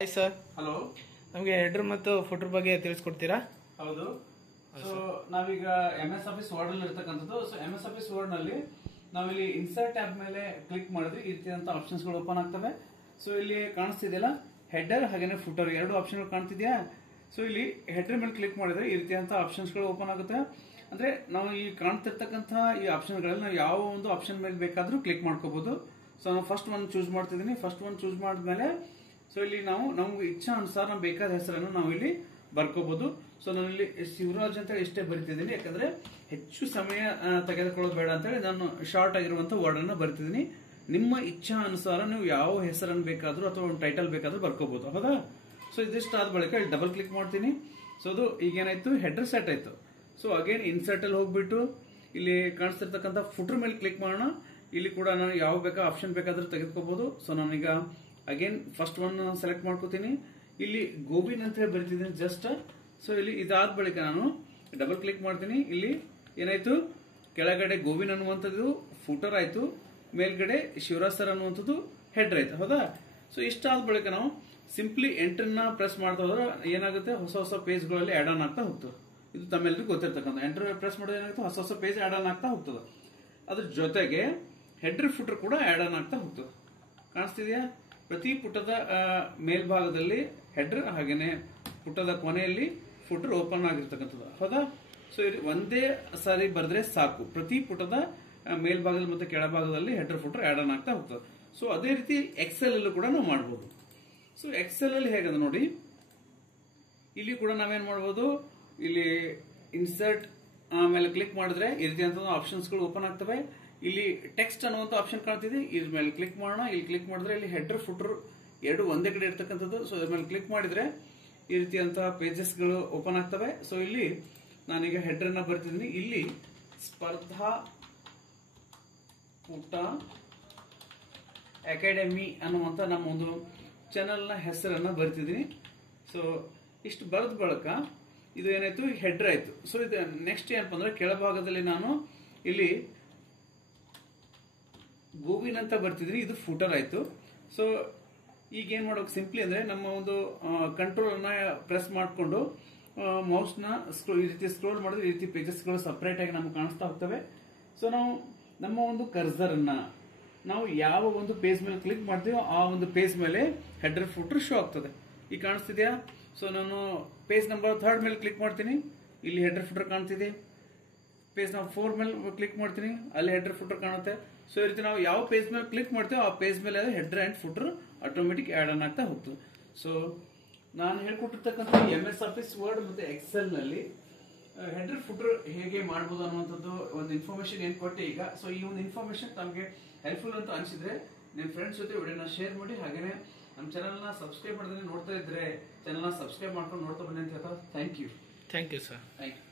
Hi sir, hello. ನಮಗೆ header ಮತ್ತು footer ಬಗ್ಗೆ ತಿಳಿಸ್ಕೊಡ್ತೀರಾ? ಹೌದು. ಸೊ ನಾವೀಗ MS ಆಫೀಸ್ ವರ್ಡ್ ಅಲ್ಲಿ ಇರ್ತಕ್ಕಂಥದ್ದು. ಸೊ MS ಆಫೀಸ್ ವರ್ಡ್ ನಲ್ಲಿ ನಾವಿಲ್ಲಿ ಇನ್ಸರ್ಟ್ ಟ್ಯಾಬ್ ಮೇಲೆ ಕ್ಲಿಕ್ ಮಾಡಿದ್ರೆ ಈ ರೀತಿಯಾದಂತಹ ಆಪ್ಷನ್ಸ್ ಗಳು ಓಪನ್ ಆಗ್ತವೆ. ಸೊ ಇಲ್ಲಿ ಕಾಣಿಸ್ತಿದೆಯಲ್ಲ, ಹೆಡರ್ ಹಾಗೇನೆ ಫುಟರ್ ಎರಡು ಆಪ್ಷನ್ ಗಳು ಕಾಣ್ತಿದ್ಯಾ? ಸೊ ಇಲ್ಲಿ ಹೆಡರ್ ಮೇಲೆ ಕ್ಲಿಕ್ ಮಾಡಿದ್ರೆ ಈ ರೀತಿಯಾದಂತಹ ಆಪ್ಷನ್ಸ್ ಗಳು ಓಪನ್ ಆಗುತ್ತೆ. ಅಂದ್ರೆ ನಾವು ಈ ಕಾಣ್ತಿರ್ತಕ್ಕಂತಹ ಈ ಆಪ್ಷನ್ ಗಳಲ್ಲಿ ನಾವು ಯಾವ ಒಂದು ಆಪ್ಷನ್ ಮೇಲೆ ಬೇಕಾದ್ರೂ ಕ್ಲಿಕ್ ಮಾಡ್ಕೋಬಹುದು. ಸೊ ನಾನು ಫಸ್ಟ್ ಒನ್ ಚೂಸ್ ಮಾಡ್ತಿದ್ದೀನಿ. ಫಸ್ಟ್ ಒನ್ ಚೂಸ್ ಮಾಡಿದ್ಮೇಲೆ ಸೊ ಇಲ್ಲಿ ನಾವು ನಮ್ಗೆ ಇಚ್ಛಾ ಅನುಸಾರ ನಮ್ಗೆ ಬೇಕಾದ ಹೆಸರನ್ನು ನಾವು ಇಲ್ಲಿ ಬರ್ಕೋಬಹುದು. ಸೊ ನಾನು ಇಲ್ಲಿ ಶಿವರಾಜ್ ಅಂತ ಇಷ್ಟೇ ಬರಿತಿದ್ದೀನಿ, ಯಾಕಂದ್ರೆ ಹೆಚ್ಚು ಸಮಯ ತೆಗೆದುಕೊಳ್ಳೋದು ಬೇಡ ಅಂತ ಹೇಳಿ ನಾನು ಶಾರ್ಟ್ ಆಗಿರುವಂತಹ ವರ್ಡ್ ಅನ್ನು ಬರ್ತಿದ್ದೀನಿ. ನಿಮ್ಮ ಇಚ್ಛಾ ಅನುಸಾರ ನೀವು ಯಾವ ಹೆಸರನ್ನು ಬೇಕಾದ್ರೂ ಅಥವಾ ಒಂದು ಟೈಟಲ್ ಬೇಕಾದ್ರೂ ಬರ್ಕೋಬಹುದು. ಹೌದಾ? ಸೊ ಇದಿಷ್ಟು ಆದ ಬಳಿಕ ಇಲ್ಲಿ ಡಬಲ್ ಕ್ಲಿಕ್ ಮಾಡ್ತೀನಿ. ಸೊ ಅದು ಈಗೇನಾಯ್ತು, ಹೆಡರ್ ಸೆಟ್ ಆಯ್ತು. ಸೊ ಅಗೇನ್ ಇನ್ಸರ್ಟ್ ಅಲ್ಲಿ ಹೋಗ್ಬಿಟ್ಟು ಇಲ್ಲಿ ಕಾಣಿಸ್ತಿರ್ತಕ್ಕಂಥ ಫುಟರ್ ಮೇಲೆ ಕ್ಲಿಕ್ ಮಾಡೋಣ. ಇಲ್ಲಿ ಕೂಡ ನಾನು ಯಾವ ಬೇಕಾ ಆಪ್ಷನ್ ಬೇಕಾದ್ರೂ ತೆಗೆದುಕೋಬಹುದು. ಸೊ ನಾನೀಗ ಅಗೇನ್ ಫಸ್ಟ್ ಒನ್ ಸೆಲೆಕ್ಟ್ ಮಾಡ್ಕೋತೀನಿ. ಇಲ್ಲಿ ಗೋವಿನ್ ಅಂತ ಹೇಳಿ ಬರೀತಿದ್ದೀನಿ ಜಸ್ಟ್. ಸೊ ಇಲ್ಲಿ ಇದಾದ ಬಳಿಕ ನಾನು ಡಬಲ್ ಕ್ಲಿಕ್ ಮಾಡ್ತೀನಿ. ಇಲ್ಲಿ ಏನಾಯ್ತು, ಕೆಳಗಡೆ ಗೋವಿನ್ ಅನ್ನುವಂಥದ್ದು ಫೂಟರ್ ಆಯ್ತು, ಮೇಲ್ಗಡೆ ಶಿವರಾಜ್ ಸರ್ ಅನ್ನುವಂಥದ್ದು ಹೆಡರ್ ಆಯ್ತು. ಹೌದಾ? ಸೊ ಇಷ್ಟಾದ ಬಳಿಕ ನಾವು ಸಿಂಪ್ಲಿ ಎಂಟರ್ ನ ಪ್ರೆಸ್ ಮಾಡ್ತಾ ಹೋದ್ರೆ ಏನಾಗುತ್ತೆ, ಹೊಸ ಹೊಸ ಪೇಜ್ ಗಳಲ್ಲಿ ಆಡ್ ಆನ್ ಆಗ್ತಾ ಹೋಗ್ತದೆ. ಇದು ತಮ್ಮೆಲ್ಲರಿಗೂ ಗೊತ್ತಿರ್ತಕ್ಕಂಥ ಎಂಟರ್ ಪ್ರೆಸ್ ಮಾಡೋದು ಏನಾಗುತ್ತೆ, ಹೊಸ ಹೊಸ ಪೇಜ್ ಆಡ್ ಆನ್ ಆಗ್ತಾ ಹೋಗ್ತದೆ. ಅದ್ರ ಜೊತೆಗೆ ಹೆಡರ್ ಫುಟರ್ ಕೂಡ ಆಡ್ ಆನ್ ಆಗ್ತಾ ಹೋಗ್ತದೆ. ಕಾಣಿಸ್ತಿದ್ಯಾ? ಪ್ರತಿ ಪುಟದ ಮೇಲ್ಭಾಗದಲ್ಲಿ ಹೆಡರ್ ಹಾಗೇನೆ ಪುಟದ ಕೊನೆಯಲ್ಲಿ ಫುಟರ್ ಓಪನ್ ಆಗಿರ್ತಕ್ಕಂಥದ್ದು. ಹೌದಾ? ಸೊ ಇದು ಒಂದೇ ಸಾರಿ ಬರೆದ್ರೆ ಸಾಕು, ಪ್ರತಿ ಪುಟದ ಮೇಲ್ಭಾಗದಲ್ಲಿ ಮತ್ತೆ ಕೆಳಭಾಗದಲ್ಲಿ ಹೆಡರ್ ಫುಟರ್ ಆಡ್ ಆನ್ ಆಗ್ತಾ ಹೋಗ್ತದೆ. ಸೊ ಅದೇ ರೀತಿ ಎಕ್ಸೆಲ್ ಅಲ್ಲೂ ಕೂಡ ನಾವು ಮಾಡಬಹುದು. ಸೊ ಎಕ್ಸೆಲ್ ಅಲ್ಲಿ ಹೇಗಂದ್ರೆ ನೋಡಿ, ಇಲ್ಲಿ ಕೂಡ ನಾವೇನ್ ಮಾಡಬಹುದು, ಇಲ್ಲಿ ಇನ್ಸರ್ಟ್ ಆಮೇಲೆ ಕ್ಲಿಕ್ ಮಾಡಿದ್ರೆ ಈ ರೀತಿಯಂತ ಆಪ್ಷನ್ಸ್ ಗಳು ಓಪನ್ ಆಗ್ತವೆ. ಇಲ್ಲಿ ಟೆಕ್ಸ್ಟ್ ಅನ್ನುವಂತ ಆಪ್ಷನ್ ಕಾಣ್ತಿದೆ, ಇದ್ರ ಮೇಲೆ ಕ್ಲಿಕ್ ಮಾಡೋಣ. ಇಲ್ಲಿ ಕ್ಲಿಕ್ ಮಾಡಿದ್ರೆ ಇಲ್ಲಿ ಹೆಡರ್ ಫುಟರ್ ಎರಡು ಒಂದೇ ಕಡೆ ಇರ್ತಕ್ಕಂಥದ್ದು. ಸೊ ಇದ್ರ ಮೇಲೆ ಕ್ಲಿಕ್ ಮಾಡಿದ್ರೆ ಈ ರೀತಿಯಂತಹ ಪೇಜಸ್ ಗಳು ಓಪನ್ ಆಗ್ತವೆ. ಸೊ ಇಲ್ಲಿ ನಾನೀಗ ಹೆಡರ್ ಅನ್ನ ಬರ್ತಿದ್ದೀನಿ. ಇಲ್ಲಿ ಸ್ಪರ್ಧಾ ಪುಟ ಅಕಾಡೆಮಿ ಅನ್ನುವಂತ ನಮ್ಮ ಒಂದು ಚಾನೆಲ್ ನ ಹೆಸರನ್ನ ಬರ್ತಿದ್ದೀನಿ. ಸೊ ಇಷ್ಟು ಬರೆದ ಬಳಿಕ ಇದು ಏನಾಯ್ತು, ಹೆಡರ್ ಆಯ್ತು. ಸೊ ಇದು ನೆಕ್ಸ್ಟ್ ಏನಪ್ಪ ಅಂದ್ರೆ ಕೆಳಭಾಗದಲ್ಲಿ ನಾನು ಇಲ್ಲಿ ಗೋವಿನ್ ಅಂತ ಬರ್ತಿದ್ರಿ, ಇದು ಫೂಟರ್ ಆಯ್ತು. ಸೊ ಈಗ ಏನ್ ಮಾಡೋಕೆ ಸಿಂಪ್ಲಿ ಅಂದ್ರೆ ನಮ್ಮ ಒಂದು ಕಂಟ್ರೋಲ್ ಅನ್ನ ಪ್ರೆಸ್ ಮಾಡಿಕೊಂಡು ಮೌಸ್ ನ ಈ ರೀತಿ ಸ್ಕ್ರೋಲ್ ಮಾಡಿದ್ರೆ ಈ ರೀತಿ ಪೇಜಸ್ ಗಳು ಸಪರೇಟ್ ಆಗಿ ನಮ್ಗೆ ಕಾಣಿಸ್ತಾ ಹೋಗ್ತವೆ. ಸೊ ನಾವು ನಮ್ಮ ಒಂದು ಕರ್ಸರ್ ಅನ್ನ ನಾವು ಯಾವ ಒಂದು ಪೇಜ್ ಮೇಲೆ ಕ್ಲಿಕ್ ಮಾಡ್ತೀವೋ ಆ ಒಂದು ಪೇಜ್ ಮೇಲೆ ಹೆಡರ್ ಫೂಟರ್ ಶೋ ಆಗ್ತದೆ. ಈಗ ಕಾಣಿಸ್ತಿದ್ಯಾ? ಸೊ ನಾನು ಪೇಜ್ ನಂಬರ್ 3 ಮೇಲೆ ಕ್ಲಿಕ್ ಮಾಡ್ತೀನಿ, ಇಲ್ಲಿ ಹೆಡರ್ ಫೂಟರ್ ಕಾಣ್ತಿದೆ. ಪೇಜ್ ನಂಬರ್ 4 ಮೇಲೆ ಕ್ಲಿಕ್ ಮಾಡ್ತೀನಿ, ಅಲ್ಲಿ ಹೆಡರ್ ಫೂಟರ್ ಕಾಣುತ್ತೆ. ಸೊ ಈ ರೀತಿ ನಾವು ಯಾವ ಪೇಜ್ ಮೇಲೆ ಕ್ಲಿಕ್ ಮಾಡ್ತೀವೋ ಆ ಪೇಜ್ ಮೇಲೆ header and footer automatic add on ಆಗ್ತಾ ಹೋಗ್ತದೆ. ಸೊ ನಾನು ಹೇಳ್ಕೊಟ್ಟಿರ್ತಕ್ಕಂಥ MS ಆಫೀಸ್ ವರ್ಡ್ ಮತ್ತೆ ಎಕ್ಸೆಲ್ ನಲ್ಲಿ ಹೆಡರ್ ಫೂಟರ್ ಹೇಗೆ ಮಾಡಬಹುದು ಅನ್ನುವಂಥದ್ದು ಒಂದು ಇನ್ಫಾರ್ಮೇಶನ್ ಏನ್ ಕೊಟ್ಟೆ ಈಗ. ಸೊ ಈ ಒಂದು ಇನ್ಫಾರ್ಮೇಶನ್ ತಮಗೆ ಹೆಲ್ಪ್ಫುಲ್ ಅಂತ ಅನಿಸಿದ್ರೆ ನಿಮ್ಮ ಫ್ರೆಂಡ್ಸ್ ಜೊತೆ ವಿಡಿಯೋನ ಶೇರ್ ಮಾಡಿ. ಹಾಗೇನೆ ನಮ್ಮ ಚಾನಲ್ ನ ಸಬ್ಸ್ಕ್ರೈಬ್ ಮಾಡಿದ್ರೆ ನೋಡ್ತಾ ಇದ್ರೆ ಚಾನಲ್ ನ ಸಬ್ಸ್ಕ್ರೈಬ್ ಮಾಡ್ಕೊಂಡು ನೋಡ್ತಾ ಬನ್ನಿ ಅಂತ ಹೇಳ್ತಾ thank you sir. Thank you.